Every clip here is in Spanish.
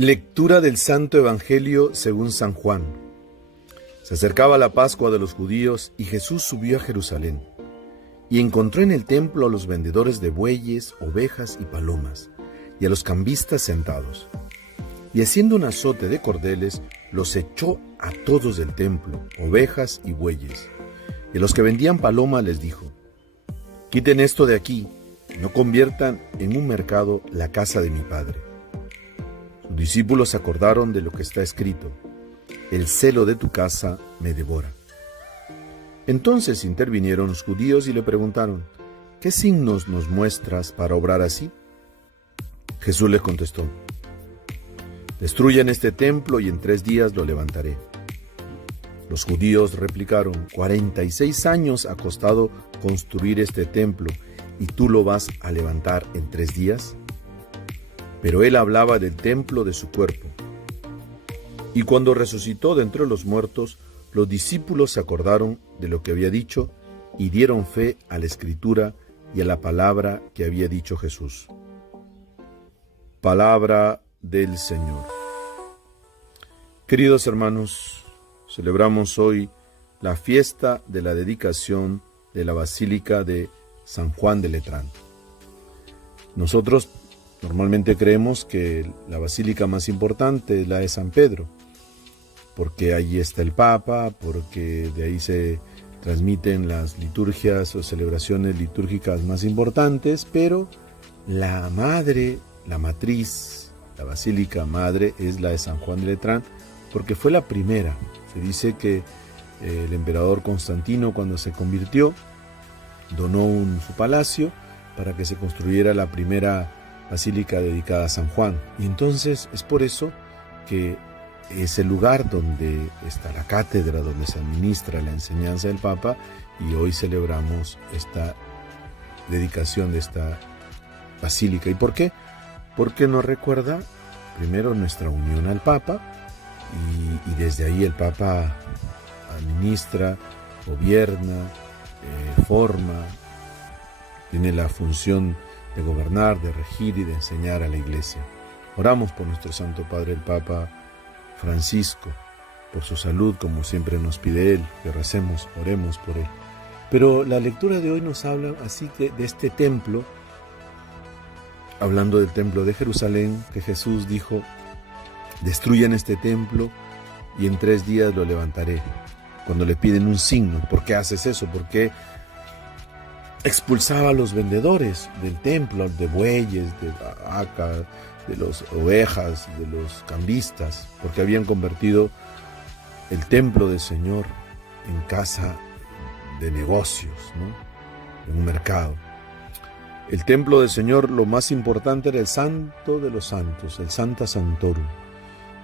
Lectura del Santo Evangelio según San Juan. Se acercaba la Pascua de los judíos y Jesús subió a Jerusalén y encontró en el templo a los vendedores de bueyes, ovejas y palomas y a los cambistas sentados. Y haciendo un azote de cordeles, los echó a todos del templo, ovejas y bueyes. Y a los que vendían palomas les dijo: «Quiten esto de aquí, no conviertan en un mercado la casa de mi Padre». Sus discípulos se acordaron de lo que está escrito: «El celo de tu casa me devora». Entonces intervinieron los judíos y le preguntaron: «¿Qué signos nos muestras para obrar así?». Jesús les contestó: «Destruyan este templo y en 3 días lo levantaré». Los judíos replicaron: 46 años ha costado construir este templo, ¿y tú lo vas a levantar en 3 días? Pero él hablaba del templo de su cuerpo. Y cuando resucitó de entre los muertos, los discípulos se acordaron de lo que había dicho y dieron fe a la Escritura y a la palabra que había dicho Jesús. Palabra del Señor. Queridos hermanos, celebramos hoy la fiesta de la dedicación de la Basílica de San Juan de Letrán. Nosotros normalmente creemos que la basílica más importante es la de San Pedro, porque allí está el Papa, porque de ahí se transmiten las liturgias o celebraciones litúrgicas más importantes, pero la madre, la matriz, la basílica madre es la de San Juan de Letrán, porque fue la primera. Se dice que el emperador Constantino, cuando se convirtió, donó su palacio para que se construyera la primera basílica dedicada a San Juan. Y entonces es por eso que es el lugar donde está la cátedra, donde se administra la enseñanza del Papa, y hoy celebramos esta dedicación de esta basílica. ¿Y por qué? Porque nos recuerda primero nuestra unión al Papa, y desde ahí el Papa administra, gobierna, forma, tiene la función de gobernar, de regir y de enseñar a la Iglesia. Oramos por nuestro Santo Padre el Papa Francisco, por su salud, como siempre nos pide él, que recemos, oremos por él. Pero la lectura de hoy nos habla así de este templo, hablando del templo de Jerusalén, que Jesús dijo: «Destruyan este templo y en 3 días lo levantaré». Cuando le piden un signo, ¿por qué haces eso? ¿Por qué expulsaba a los vendedores del templo, de bueyes, de vacas, de las ovejas, de los cambistas? Porque habían convertido el templo del Señor en casa de negocios, ¿no? En un mercado. El templo del Señor, lo más importante, era el Santo de los Santos, el Sancta Sanctorum.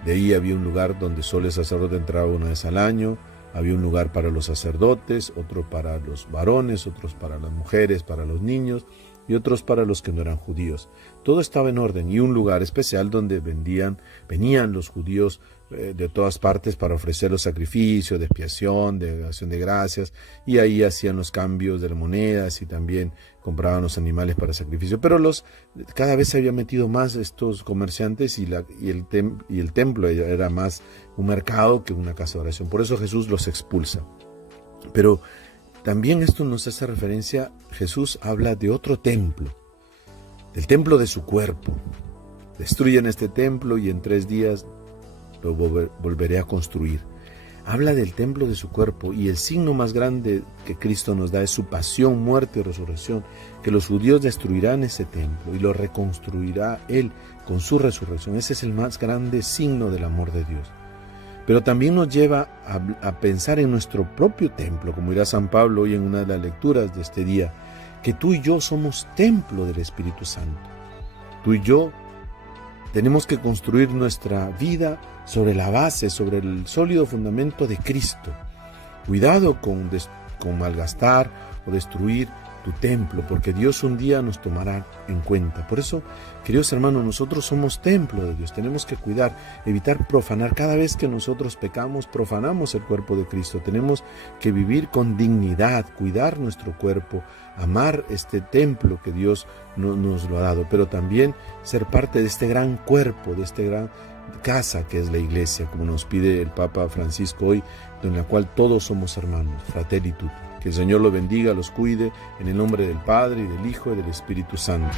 De ahí había un lugar donde solo el sacerdote entraba 1 vez al año. Había un lugar para los sacerdotes, otro para los varones, otros para las mujeres, para los niños y otros para los que no eran judíos. Todo estaba en orden, y un lugar especial donde venían los judíos de todas partes para ofrecer los sacrificios de expiación, de acción de gracias, y ahí hacían los cambios de las monedas y también compraban los animales para sacrificio. Pero cada vez se había metido más estos comerciantes y el templo era más un mercado que una casa de oración. Por eso Jesús los expulsa. Pero también esto nos hace referencia, Jesús habla de otro templo, del templo de su cuerpo. Destruyan este templo y en 3 días lo volveré a construir. Habla del templo de su cuerpo, y el signo más grande que Cristo nos da es su pasión, muerte y resurrección, que los judíos destruirán ese templo y lo reconstruirá Él con su resurrección. Ese es el más grande signo del amor de Dios. Pero también nos lleva a pensar en nuestro propio templo, como dirá San Pablo hoy en una de las lecturas de este día, que tú y yo somos templo del Espíritu Santo. Tú y yo tenemos que construir nuestra vida sobre la base, sobre el sólido fundamento de Cristo. Cuidado con malgastar o destruir tu templo, porque Dios un día nos tomará en cuenta. Por eso, queridos hermanos, nosotros somos templo de Dios. Tenemos que cuidar, evitar profanar. Cada vez que nosotros pecamos, profanamos el cuerpo de Cristo. Tenemos que vivir con dignidad, cuidar nuestro cuerpo, amar este templo que Dios nos lo ha dado, pero también ser parte de este gran cuerpo, de esta gran casa que es la iglesia, como nos pide el Papa Francisco hoy, en la cual todos somos hermanos, Fratelli Tutti. Que el Señor los bendiga, los cuide, en el nombre del Padre, y del Hijo, y del Espíritu Santo.